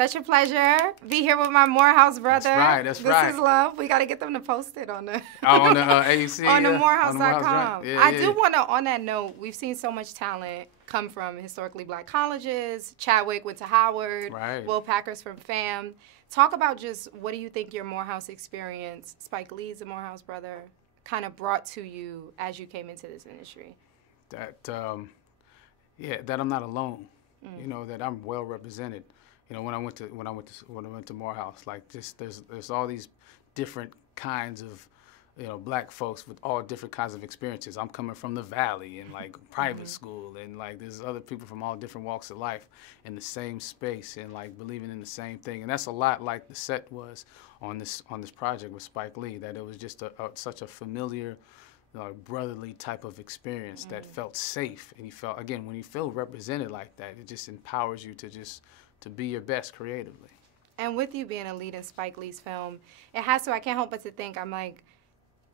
Such a pleasure. Be here with my Morehouse brother. That's right. This is love. We got to get them to post it on the on the AUC, on the Morehouse.com. Right? Yeah, I do want to, on that note, we've seen so much talent come from historically black colleges. Chadwick went to Howard. Right. Will Packer's from FAM. Talk about just what do you think your Morehouse experience, Spike Lee's a Morehouse brother, kind of brought to you as you came into this industry? That I'm not alone. You know, that I'm well represented. You know, when I went to Morehouse, like just there's all these different kinds of, you know, black folks with all different kinds of experiences. I'm coming from the Valley and like private school, and like there's other people from all different walks of life in the same space and like believing in the same thing. And that's a lot like the set was on this project with Spike Lee. That it was just such a familiar, brotherly type of experience that felt safe. And you felt, again, when you feel represented like that, it just empowers you to be your best creatively. And with you being a lead in Spike Lee's film, it has to, I can't help but to think, I'm like,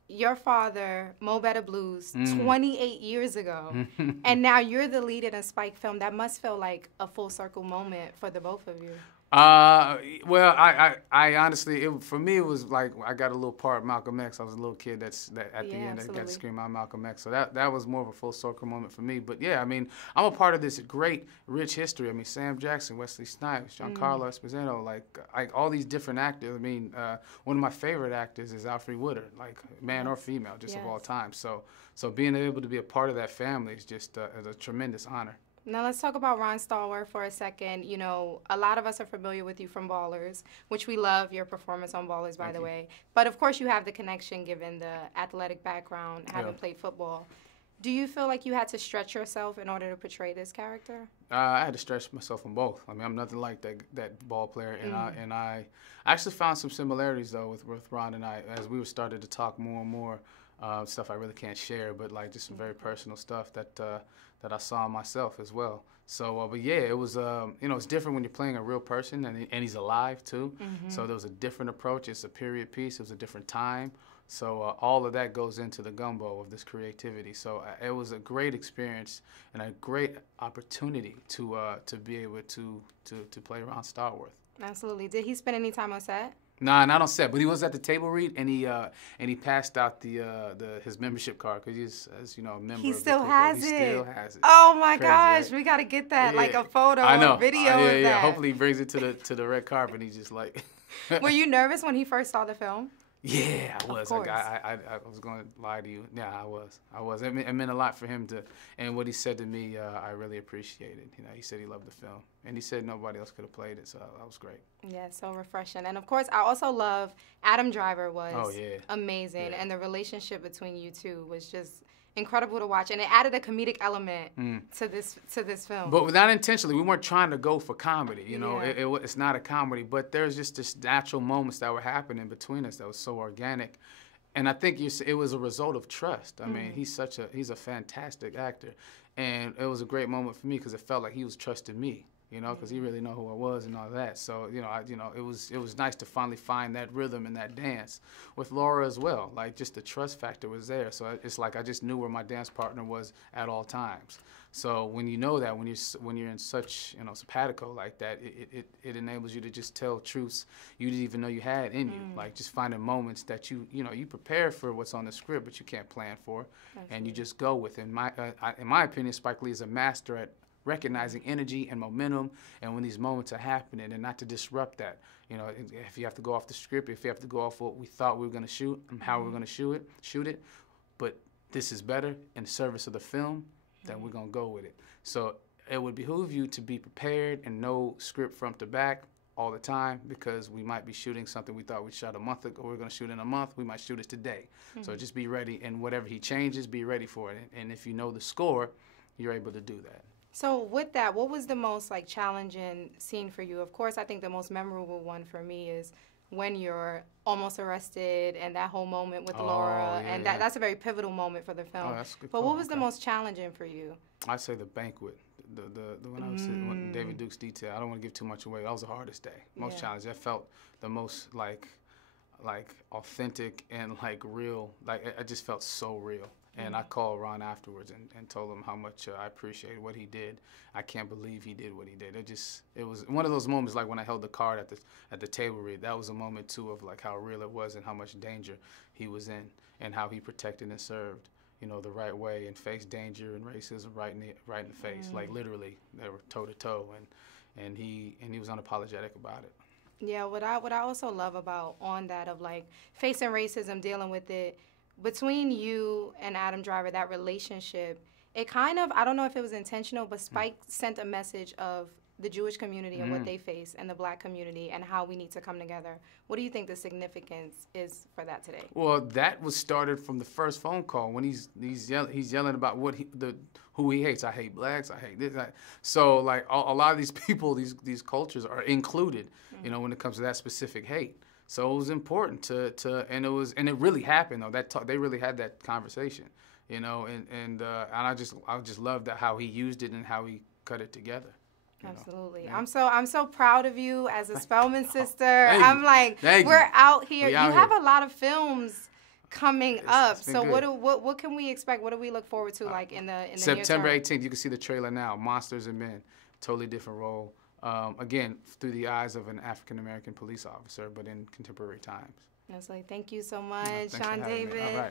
your father, Mo Better Blues, 28 years ago, and now you're the lead in a Spike film. That must feel like a full circle moment for the both of you. Well, I honestly, for me, it was like I got a little part of Malcolm X. I was a little kid that at the end that got to scream out Malcolm X. So that was more of a full circle moment for me. But yeah, I mean, I'm a part of this great, rich history. I mean, Sam Jackson, Wesley Snipes, Giancarlo Esposito, like all these different actors. I mean, one of my favorite actors is Alfre Woodard, like man or female, just of all time. So being able to be a part of that family is just a tremendous honor. Now let's talk about Ron Stallworth for a second. You know, a lot of us are familiar with you from Ballers, which we love your performance on Ballers, by the way. But of course you have the connection given the athletic background, having played football. Do you feel like you had to stretch yourself in order to portray this character? I had to stretch myself on both. I mean, I'm nothing like that ball player, and I actually found some similarities though with Ron and I as we started to talk more and more. Stuff I really can't share, but like just some very personal stuff that I saw myself as well. So, but yeah, it was you know, it's different when you're playing a real person and he's alive too. So there was a different approach. It's a period piece. It was a different time. So all of that goes into the gumbo of this creativity. So it was a great experience and a great opportunity to be able to play Ron Stallworth. Absolutely. Did he spend any time on set? Nah, not on set, but he was at the table read, and he passed out his membership card because he's, as you know, a member. He of still the has He it. still has it. Oh my Crazy, gosh, right? we got to get that, like a photo or video yeah, of that. Hopefully he brings it to the red carpet. And he's just like. Were you nervous when he first saw the film? Yeah, I was. Of course. I was going to lie to you. Yeah, I was. It meant a lot for him to, and what he said to me, I really appreciated. You know, he said he loved the film, and he said nobody else could have played it, so that was great. Yeah, so refreshing. And of course, I also love Adam Driver was amazing, Yeah. and the relationship between you two was just incredible to watch, and it added a comedic element to this film. But not intentionally. We weren't trying to go for comedy. You know, Yeah. it's not a comedy, but there's just this natural moments that were happening between us that was so organic, and I think it was a result of trust. I mean, he's a fantastic actor, and it was a great moment for me because it felt like he was trusting me. You know, because he really know who I was and all that. So, you know, it was nice to finally find that rhythm and that dance with Laura as well. Like, just the trust factor was there. So it's like I just knew where my dance partner was at all times. So when you know that, when you're in such, you know, simpatico like that, it enables you to just tell truths you didn't even know you had in you. Like just finding moments that you prepare for what's on the script, but you can't plan for, and you just go with it. In my opinion, Spike Lee is a master at recognizing energy and momentum, and when these moments are happening, and not to disrupt that. You know, if you have to go off the script, if you have to go off what we thought we were going to shoot and how we we're going to shoot it, but this is better in the service of the film, then we're going to go with it. So it would behoove you to be prepared and know script front to back all the time, because we might be shooting something we thought we shot a month ago, we're going to shoot in a month, we might shoot it today. So just be ready, and whatever he changes, be ready for it. And if you know the score, you're able to do that. So with that, what was the most challenging scene for you? Of course, I think the most memorable one for me is when you're almost arrested and that whole moment with Laura, and that's a very pivotal moment for the film. That's a good but call. what was the most challenging for you? I say the banquet, the when I was sitting with David Duke's detail. I don't want to give too much away. That was the hardest day, most challenging. That felt the most like authentic and like real. Like I just felt so real. And I called Ron afterwards and told him how much I appreciated what he did. I can't believe he did what he did. It was one of those moments, like when I held the card at the table read. That was a moment too of like how real it was and how much danger he was in, and how he protected and served, you know, the right way, and faced danger and racism right in the face. Like literally, they were toe to toe, and he was unapologetic about it. Yeah, what I also love about on that of like facing racism, dealing with it, between you and Adam Driver, that relationship, it kind of, I don't know if it was intentional, but Spike sent a message of the Jewish community and what they face, and the Black community, and how we need to come together. What do you think the significance is for that today? Well, that was started from the first phone call when he's yelling about who he hates. I hate blacks. I hate this. So like a lot of these people, these cultures are included, you know, when it comes to that specific hate. So it was important and it really happened though. They really had that conversation, you know, and I just loved how he used it and how he cut it together. Absolutely. Yeah. I'm so proud of you as a Spelman sister. I'm like, we're out here. You have a lot of films coming up. So what can we expect? What do we look forward to like in the September near term? 18th, you can see the trailer now. Monsters and Men, totally different role. Again, through the eyes of an African-American police officer, but in contemporary times. Thank you so much, Sean David.